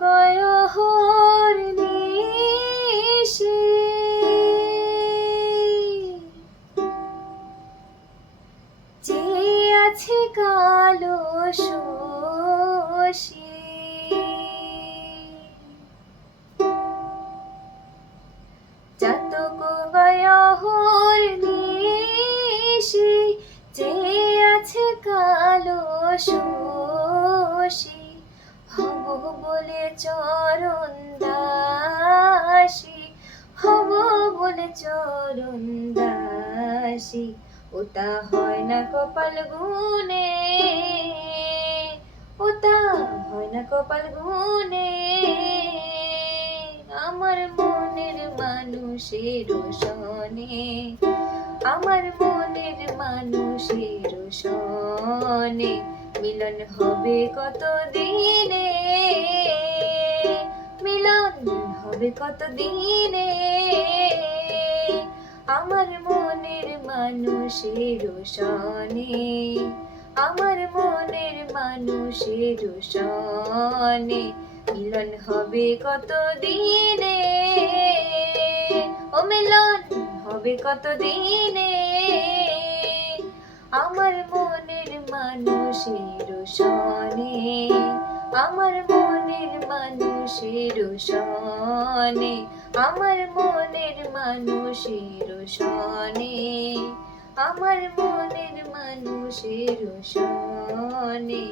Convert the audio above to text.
কয়হর নিশি যে আছে কালো শশী চাতক কয়হর নিশি যে আছে কালো শশী হব বলে চরণ দাসী হব বলে চরণ দাসী ওটা হয় না কপাল গুনে ওটা হয় না কপাল গুনে আমার মনের মানুষের সনে আমার মনের মানুষের সনে মিলন হবে কত দিনে মিলন হবে কত দিনে আমার মনের মানুষের সনে আমার মনের মানুষের সনে মিলন হবে কত দিনে ও মিলন হবে কত দিনে আমার মনের মানুষের সনে আমার মনের মানুষের সনে আমার মনের মানুষের সনে আমার মনের মানুষের সনে